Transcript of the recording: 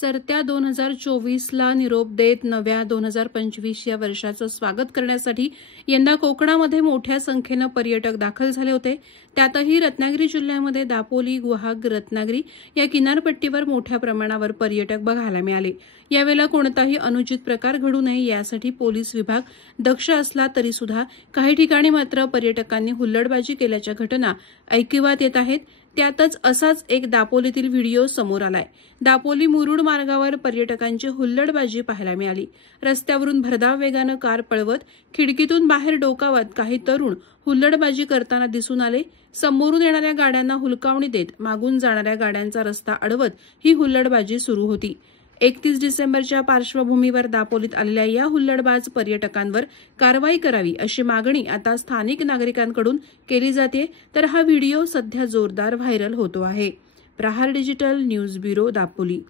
सरत्या 2024ला निरोप देत नव्या 2025 या वर्षाचं स्वागत करण्यासाठी यंदा कोकणामध्ये मोठ्या संख्येनं पर्यटक दाखल झाले होते। त्यातही रत्नागिरी जिल्ह्यामध्ये दापोली, गुहागर, रत्नागिरी या किनारपट्टीवर मोठ्या प्रमाणावर पर्यटक बघायला मिळाले। यावेळेला कोणताही अनुचित प्रकार घडू नये यासाठी पोलीस विभाग दक्ष असला तरी सुद्धा काही ठिकाणी मात्र पर्यटकांनी हुल्लडबाजी केल्याच्या घटना ऐकिवात येत आहेत। त्यातच असाच एक दापोलीतील व्हिडिओ समोर आलाय। दापोली मुरुड मार्गावर पर्यटकांची हुल्लडबाजी पाहायला मिळाली। रस्त्यावरून भरधाव वेगानं कार पळवत खिडकीतून बाहेर डोकावत काही तरुण हुल्लडबाजी करताना दिसून आले। समोरून येणाऱ्या गाड्यांना हुलकावणी देत मागून जाणाऱ्या गाड्यांचा रस्ता अडवत ही हुल्लडबाजी सुरू होती। 31 डिसेंबरच्या पार्श्वभूमीवर दापोलीत आलेल्या या हुल्लडबाज पर्यटकांवर कारवाई करावी अशी मागणी आता स्थानिक नागरिकांकडून केली जाते। तर हा व्हिडिओ सध्या जोरदार व्हायरल होतो आहे। प्रहार डिजिटल न्यूज ब्युरो, दापोली।